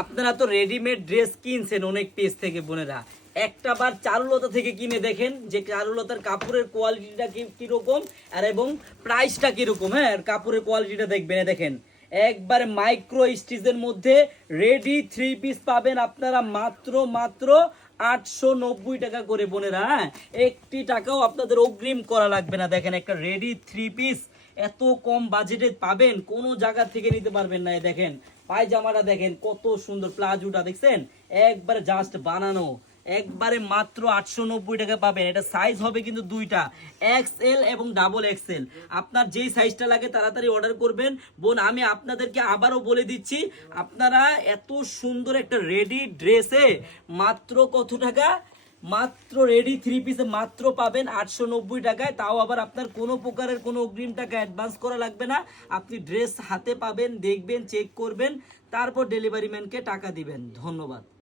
আপনারা তো readymade dress কিনছেন অনেক পেজ থেকে বোনেরা, একটা বার চারুলতা থেকে কিনে দেখেন যে চারুলতার কাপড়ের কোয়ালিটিটা কিরকম আর এবং প্রাইসটা কিরকম। হ্যাঁ, কাপড়ের কোয়ালিটিটা দেখবেন, দেখেন একবারে মাইক্রো স্টিচের মধ্যে রেডি থ্রি পিস পাবেন আপনারা মাত্র মাত্র 890 টাকা করে বোনেরা। হ্যাঁ, একটি টাকাও আপনাদের অগ্রিম করা লাগবে না। দেখেন একটা রেডি থ্রি পিস এত কম বাজেটে পাবেন, কোনো জায়গা থেকে নিতে পারবেন না। দেখেন পায়জামাটা দেখেন কত সুন্দর, প্লাজোটা দেখছেন একবারে জাস্ট বানানো, একবারে মাত্র 890 টাকা পাবেন। এটা সাইজ হবে কিন্তু দুইটা, এক্সএল এবং ডাবল এক্সএল। আপনার যেই সাইজটা লাগে তাড়াতাড়ি অর্ডার করবেন বোন। আমি আপনাদেরকে আবারও বলে দিচ্ছি, আপনারা এত সুন্দর একটা রেডি ড্রেসে মাত্র কত টাকা, মাত্র রেডি থ্রি পিসে মাত্র পাবেন 890 টাকায়। তাও আবার আপনার কোনো প্রকারের কোনো অগ্রিম টাকা অ্যাডভান্স করা লাগবে না। আপনি ড্রেস হাতে পাবেন, দেখবেন, চেক করবেন, তারপর ডেলিভারি ম্যানকে টাকা দিবেন। ধন্যবাদ।